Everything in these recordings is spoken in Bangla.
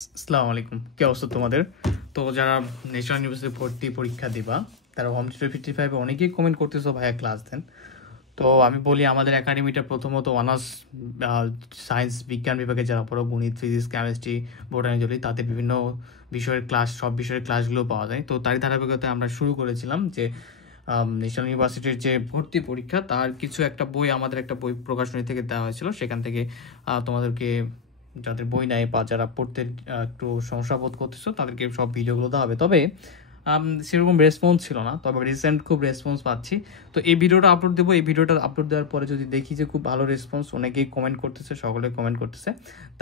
আসসালামু আলাইকুম, কি অবস্থা তোমাদের? তো যারা ন্যাশনাল ইউনিভার্সিটি ভর্তি পরীক্ষা দিবা তারা হোম টিউটর 55 অনেকেই কমেন্ট করতেছো ভাইয়া ক্লাস দেন। তো আমি বলি আমাদের একাডেমিটা প্রথমত অনার্স সায়েন্স বিজ্ঞান বিভাগে যারা পড়ো, গণিত, ফিজিক্স, কেমিস্ট্রি, বোটানি, জলি, তাদের বিভিন্ন বিষয়ের ক্লাস, সব বিষয়ের ক্লাসগুলো পাওয়া যায়। তো তারই ধারাবাহিকতায় আমরা শুরু করেছিলাম যে ন্যাশনাল ইউনিভার্সিটির যে ভর্তি পরীক্ষা তার কিছু একটা বই, আমাদের একটা বই প্রকাশনী থেকে দেওয়া হয়েছিল, সেখান থেকে তোমাদেরকে যাদের বই নেয় বা যারা পড়তে একটু সমস্যা বোধ করতেছো তাদেরকে সব ভিডিওগুলো দেওয়া হবে। তবে সেরকম রেসপন্স ছিল না, তবে রিসেন্ট খুব রেসপন্স পাচ্ছি। তো এই ভিডিওটা আপলোড দেবো, এই ভিডিওটা আপলোড দেওয়ার পরে যদি দেখি যে খুব ভালো রেসপন্স, অনেকেই কমেন্ট করতেছে, সকলে কমেন্ট করতেছে,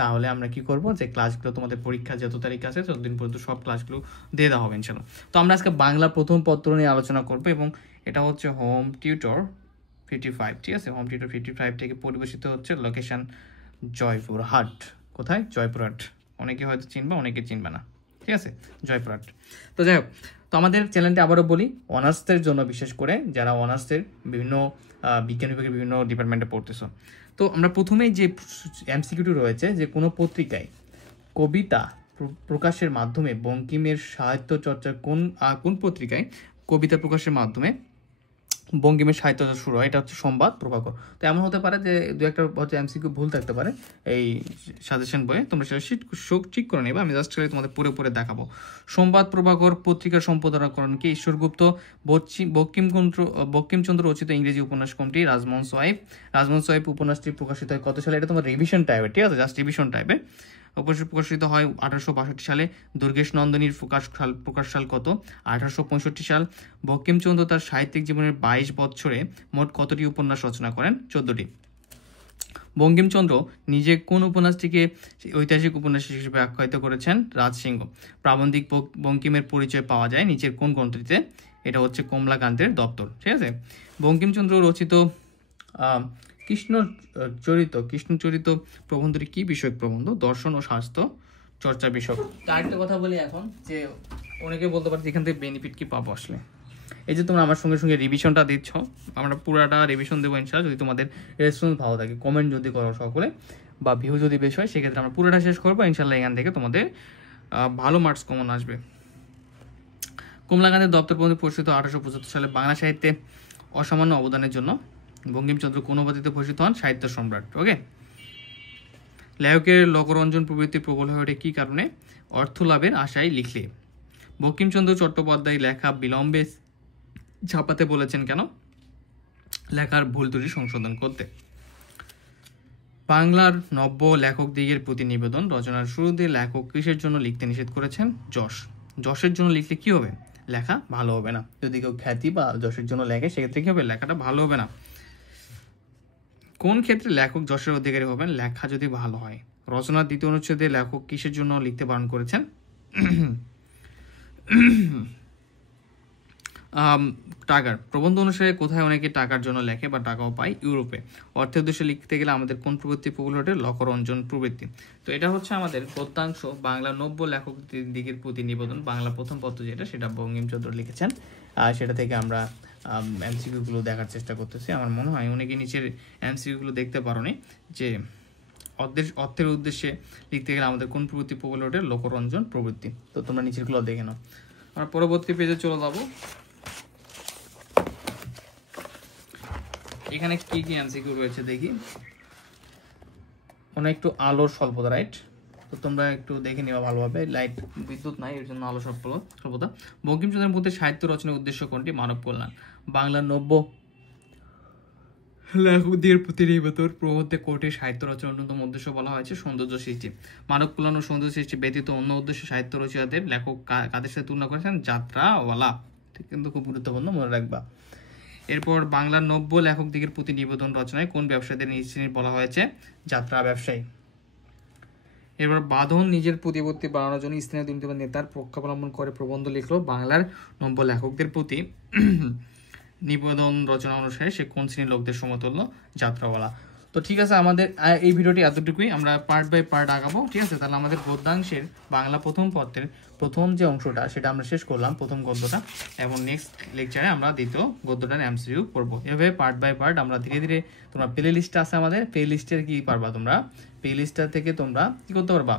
তাহলে আমরা কি করব যে ক্লাসগুলো তোমাদের পরীক্ষা যত তারিখ আছে ততদিন পর্যন্ত সব ক্লাসগুলো দিয়ে দেওয়া হবে ইনশাল্লাহ। তো আমরা আজকে বাংলা প্রথম পত্র নিয়ে আলোচনা করবো এবং এটা হচ্ছে হোম টিউটর 55, ঠিক আছে? হোম টিউটর 55 থেকে পরিবেশিত হচ্ছে, লোকেশন জয়পুরহাট। কোথায়? জয়পুরহাট। অনেকে হয়তো চিনবে, অনেকে চিনবে না, ঠিক আছে? জয়পুরহাট। তো যাই হোক, তো আমাদের চ্যানেলটি আবারও বলি অনার্সদের জন্য, বিশেষ করে যারা অনার্সের বিভিন্ন বিজ্ঞান বিভাগের বিভিন্ন ডিপার্টমেন্টে পড়তেছো। তো আমরা প্রথমেই যে এমসিকিউটি রয়েছে যে কোনো পত্রিকায় কবিতা প্রকাশের মাধ্যমে বঙ্কিমের সাহিত্য চর্চার কোন পত্রিকায় কবিতা প্রকাশের মাধ্যমে বঙ্কিমের সাহিত্য শুরু হয়? এটা হচ্ছে সংবাদ প্রভাকর। তো এমন হতে পারে যে দু একটা হচ্ছে এমসিকিউ ভুল থাকতে পারে এই সাজেশন বইয়ে, তোমরা সেটা ঠিক করে নেবে। আমি জাস্ট তোমাদের পড়ে দেখাবো। সংবাদ প্রভাকর পত্রিকার সম্পাদনাকরণ কে? ঈশ্বরগুপ্ত। বঙ্কিমচন্দ্র রচিত ইংরেজি উপন্যাস কোনটি? রাজমোহন সোয়াইপ উপন্যাসটি প্রকাশিত হয় কত সালে? এটা তোমার রিভিশন টাইপের, ঠিক আছে? জাস্ট রিভিশন টাইপের। অবশ্যই প্রকাশিত হয় 1862 সালে। দুর্গেশ নন্দিনীর প্রকাশ সাল কত? 1865 সাল। বঙ্কিমচন্দ্র তার সাহিত্যিক জীবনের 22 বছরে মোট কতটি উপন্যাস রচনা করেন? 14টি। বঙ্কিমচন্দ্র নিজে কোন উপন্যাসটিকে ঐতিহাসিক উপন্যাস হিসেবে আখ্যায়িত করেছেন? রাজসিংহ। প্রাবন্ধিক বঙ্কিমের পরিচয় পাওয়া যায় নিচের কোন গ্রন্থটিতে? এটা হচ্ছে কমলাকান্তের দপ্তর, ঠিক আছে? বঙ্কিমচন্দ্র রচিত কৃষ্ণচরিত প্রবন্ধটি কি বিষয়ক প্রবন্ধ? দর্শন ও স্বাস্থ্য চর্চা বিষয়ক। আরেকটা কথা বলি এখন, যে অনেকে বলতে পারে এখান থেকে বেনিফিট কি পাবো আসলে। এই যে তোমরা আমার সঙ্গে সঙ্গে রিভিশনটা দিচ্ছ, আমরা পুরাটা রিভিশন দেবো ইনশাআল্লাহ, যদি তোমাদের রেসপন্স ভালো থাকে, কমেন্ট যদি করো সকলে, বা ভিউ যদি বেশ হয়, সেক্ষেত্রে আমরা পুরোটা শেষ করবো ইনশাআল্লাহ। এখান থেকে তোমাদের ভালো মার্কস কমন আসবে। কমলাকান্তের দপ্তর পর্যন্ত পরিচিত 1875 সালে। বাংলা সাহিত্যে অসামান্য অবদানের জন্য বঙ্কিমচন্দ্র কোন উপাধিতে ভূষিত হন? সাহিত্য সম্রাট। ওকে। লেখকের লোকরঞ্জন প্রবৃত্তি প্রবল হয়ে ওঠে কি কারণে? অর্থ লাভের আশায় লিখলে। বঙ্কিমচন্দ্র চট্টোপাধ্যায় লেখা বিলম্বে ছাপাতে বলেছেন কেন? লেখার ভুল ত্রুটি সংশোধন করতে। বাংলার নব্য লেখকদিগের প্রতি নিবেদন রচনার শুরুতে লেখক কিসের জন্য লিখতে নিষেধ করেছেন? যশের জন্য লিখলে কি হবে? লেখা ভালো হবে না। যদি কেউ খ্যাতি বা যশের জন্য লেখে, সেক্ষেত্রে কি হবে? লেখাটা ভালো হবে না। কোন ক্ষেত্রে লেখক যশের অধিকারী হবেন? লেখা যদি ভালো হয়। রচনার দ্বিতীয় অনুচ্ছেদে লেখক কিসের জন্য লিখতে বারণ করেছেন? টাকার। প্রবন্ধ অনুসারে কোথায় অনেকে টাকার জন্য লেখে বা টাকাও পায়? ইউরোপে। অর্থের উদ্দেশ্যে লিখতে গেলে আমাদের কোন প্রবৃত্তি প্রবল ওঠে? লোকরঞ্জন প্রবৃত্তি। তো এটা হচ্ছে আমাদের গদ্যাংশ, বাংলা নব্য লেখক দিগের প্রতি নিবেদন, বাংলা প্রথম পত্র যেটা, সেটা বঙ্কিমচন্দ্র লিখেছেন। আর সেটা থেকে আমরা এমসিকিউগুলো দেখার চেষ্টা করতেছি। আমার মনে হয় অনেকে নিচের এমসিকিউগুলো দেখতে পারোনি, যে অর্থের উদ্দেশ্যে লিখতে গেলে আমাদের কোন প্রবৃত্তি প্রবল ওঠে? লোকরঞ্জন প্রবৃত্তি। তো তোমরা নিচেরগুলো দেখে নাও। আমরা পরবর্তী পেজে চলে যাবো। এখানে কি কি এমসিকিউ রয়েছে দেখি। একটু আলোর স্বল্পতা, রাইট? তো তোমরা একটু দেখে নিও ভালোভাবে, লাইট বিদ্যুৎ নাই, এর জন্য আলো স্বল্পতা। বঙ্কিমচন্দ্রের মধ্যে সাহিত্য রচনার উদ্দেশ্য কোনটি? মানব কল্যাণ। বাংলার নব্য লেখকদের প্রতি নিবেদন প্রবন্ধে কোটি সাহিত্য রচনার অন্যতম উদ্দেশ্য বলা হয়েছে সৌন্দর্য সৃষ্টি। মানব কল্যাণ ও সৌন্দর্য সৃষ্টি ব্যতীত অন্য উদ্দেশ্য সাহিত্য রচয়িতাদের লেখক কাদের সাথে তুলনা করেছেন? যাত্রাওয়ালা। কিন্তু খুব গুরুত্বপূর্ণ, মনে রাখবা। এরপর বাংলার নব্য লেখক দিগের প্রতি নিবেদন রচনায় কোন ব্যবসায়ীদের নিজ শ্রেণীর বলা হয়েছে? যাত্রা ব্যবসায়ী। এরপর বাঁধন নিজের প্রতিপত্তি বাড়ানোর জন্য স্থানীয় দুর্নীতিবাদ নেতার পক্ষাবলম্বন করে প্রবন্ধ লিখলো। বাংলার নব্য লেখকদের প্রতি নিবেদন রচনা অনুসারে সে কোন শ্রেণীর লোকদের সমতুল্য? যাত্রাওয়ালা। তো ঠিক আছে, আমাদের এই ভিডিওটি এতটুকুই, আমরা পার্ট বাই পার্ট আগাবো, ঠিক আছে? তাহলে আমাদের গদ্যাংশের বাংলা প্রথম পত্রের প্রথম যে অংশটা, সেটা আমরা শেষ করলাম, প্রথম গদ্যটা, এবং নেক্সট লেকচারে আমরা দ্বিতীয় গদ্যটার এমসিকিউ করবো। এভাবে পার্ট বাই পার্ট আমরা ধীরে ধীরে, তোমরা প্লে লিস্টটা আছে আমাদের, প্লে লিস্টের কি পারবা তোমরা? প্লে লিস্টটা থেকে তোমরা কি করতে পারবা?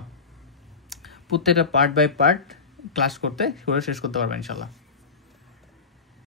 প্রত্যেকটা পার্ট বাই পার্ট ক্লাস করে শেষ করতে পারবেন ইনশাল্লাহ।